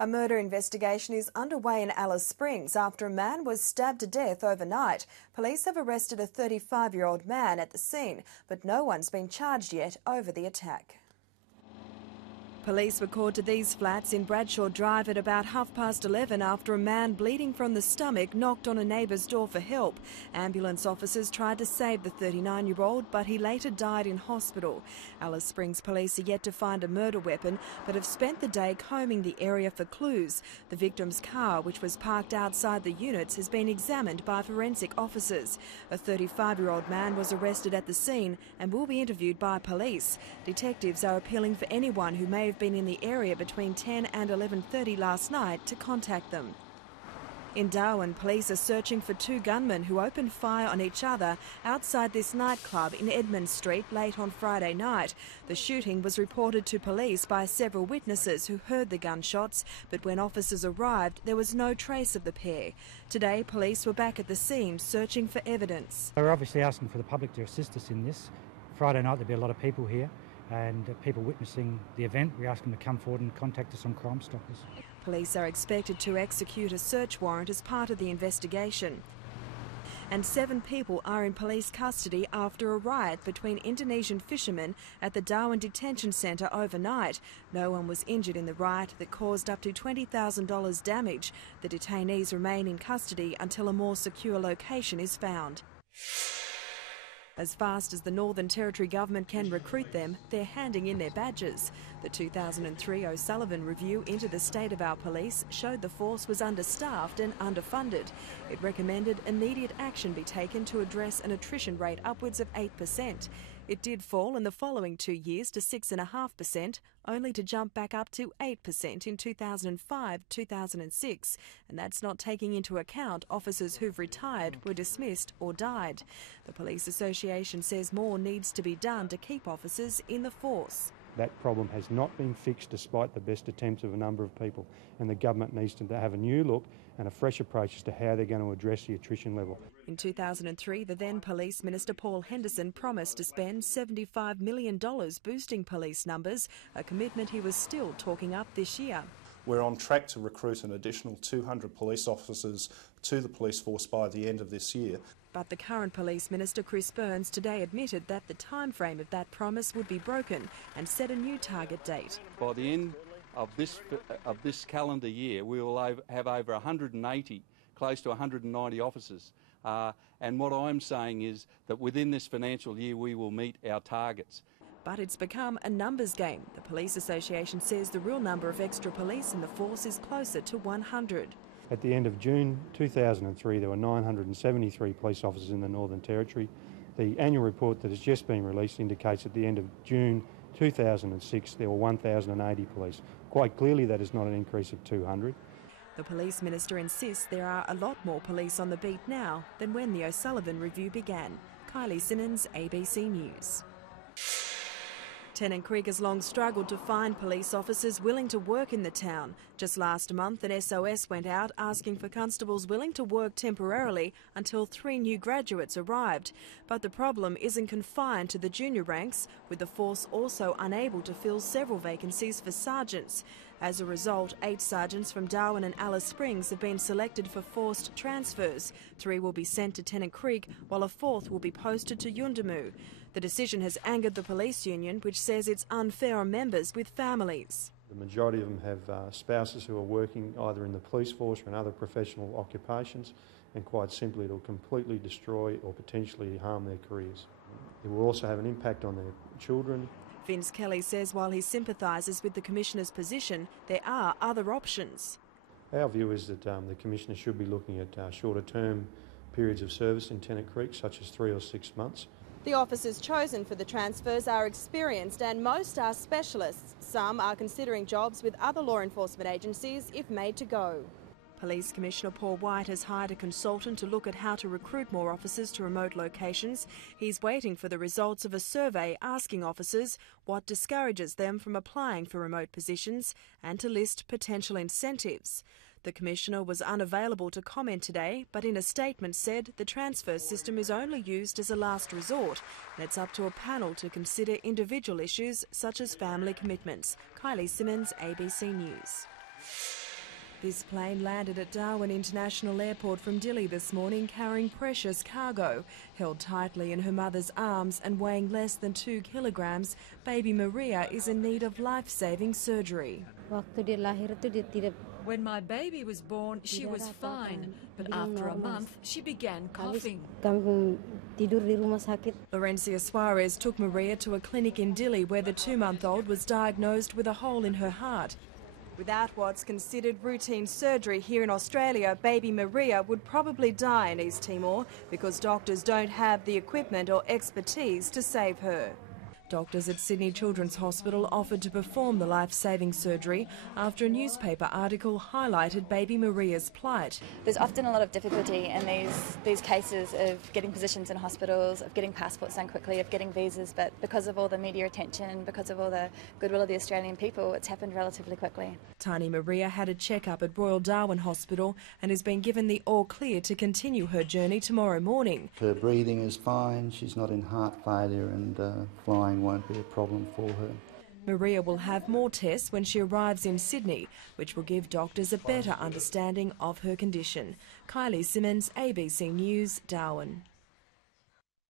A murder investigation is underway in Alice Springs after a man was stabbed to death overnight. Police have arrested a 35-year-old man at the scene, but no one's been charged yet over the attack. Police were called to these flats in Bradshaw Drive at about 11:30 after a man bleeding from the stomach knocked on a neighbour's door for help. Ambulance officers tried to save the 39-year-old, but he later died in hospital. Alice Springs police are yet to find a murder weapon, but have spent the day combing the area for clues. The victim's car, which was parked outside the units, has been examined by forensic officers. A 35-year-old man was arrested at the scene and will be interviewed by police. Detectives are appealing for anyone who may have been in the area between 10 and 11:30 last night to contact them. In Darwin, police are searching for two gunmen who opened fire on each other outside this nightclub in Edmund Street late on Friday night. The shooting was reported to police by several witnesses who heard the gunshots, but when officers arrived, there was no trace of the pair. Today, police were back at the scene searching for evidence. We're obviously asking for the public to assist us in this. Friday night there'll be a lot of people here, and people witnessing the event. We ask them to come forward and contact us on Crime Stoppers. Police are expected to execute a search warrant as part of the investigation. And 7 people are in police custody after a riot between Indonesian fishermen at the Darwin detention centre overnight. No one was injured in the riot that caused up to $20,000 damage. The detainees remain in custody until a more secure location is found. As fast as the Northern Territory government can recruit them, they're handing in their badges. The 2003 O'Sullivan review into the state of our police showed the force was understaffed and underfunded. It recommended immediate action be taken to address an attrition rate upwards of 8%. It did fall in the following 2 years to 6.5%, only to jump back up to 8% in 2005-2006, and that's not taking into account officers who've retired, were dismissed or died. The Police Association says more needs to be done to keep officers in the force. That problem has not been fixed despite the best attempts of a number of people, and the government needs to have a new look and a fresh approach as to how they're going to address the attrition level. In 2003, the then Police Minister Paul Henderson promised to spend $75 million boosting police numbers, a commitment he was still talking up this year. We're on track to recruit an additional 200 police officers to the police force by the end of this year. But the current Police Minister Chris Burns today admitted that the time frame of that promise would be broken and set a new target date. By the end of this calendar year, we will have over 180, close to 190 officers. And what I'm saying is that within this financial year we will meet our targets. But it's become a numbers game. The Police Association says the real number of extra police in the force is closer to 100. At the end of June 2003, there were 973 police officers in the Northern Territory. The annual report that has just been released indicates at the end of June 2006 there were 1,080 police. Quite clearly that is not an increase of 200. The Police Minister insists there are a lot more police on the beat now than when the O'Sullivan review began. Kylie Simmonds, ABC News. Tennant Creek has long struggled to find police officers willing to work in the town. Just last month, an SOS went out asking for constables willing to work temporarily until 3 new graduates arrived. But the problem isn't confined to the junior ranks, with the force also unable to fill several vacancies for sergeants. As a result, 8 sergeants from Darwin and Alice Springs have been selected for forced transfers. 3 will be sent to Tennant Creek, while a 4th will be posted to Yuendumu. The decision has angered the police union, which says it's unfair on members with families. The majority of them have spouses who are working either in the police force or in other professional occupations, and quite simply it'll completely destroy or potentially harm their careers. It will also have an impact on their children. Vince Kelly says while he sympathises with the Commissioner's position, there are other options. Our view is that the Commissioner should be looking at shorter term periods of service in Tennant Creek, such as 3 or 6 months. The officers chosen for the transfers are experienced and most are specialists. Some are considering jobs with other law enforcement agencies if made to go. Police Commissioner Paul White has hired a consultant to look at how to recruit more officers to remote locations. He's waiting for the results of a survey asking officers what discourages them from applying for remote positions and to list potential incentives. The Commissioner was unavailable to comment today, but in a statement said the transfer system is only used as a last resort and it's up to a panel to consider individual issues such as family commitments. Kylie Simmonds, ABC News. This plane landed at Darwin International Airport from Dili this morning carrying precious cargo. Held tightly in her mother's arms and weighing less than 2 kilograms, baby Maria is in need of life-saving surgery. When my baby was born, she was fine, but after a month, she began coughing. Laurencia Suarez took Maria to a clinic in Dili where the 2-month-old was diagnosed with a hole in her heart. Without what's considered routine surgery here in Australia, baby Maria would probably die in East Timor because doctors don't have the equipment or expertise to save her. Doctors at Sydney Children's Hospital offered to perform the life-saving surgery after a newspaper article highlighted baby Maria's plight. There's often a lot of difficulty in these cases of getting positions in hospitals, of getting passports done quickly, of getting visas, but because of all the media attention, because of all the goodwill of the Australian people, it's happened relatively quickly. Tiny Maria had a check-up at Royal Darwin Hospital and has been given the all-clear to continue her journey tomorrow morning. Her breathing is fine, she's not in heart failure, and flying won't be a problem for her. Maria will have more tests when she arrives in Sydney, which will give doctors a better understanding of her condition. Kylie Simmonds, ABC News, Darwin.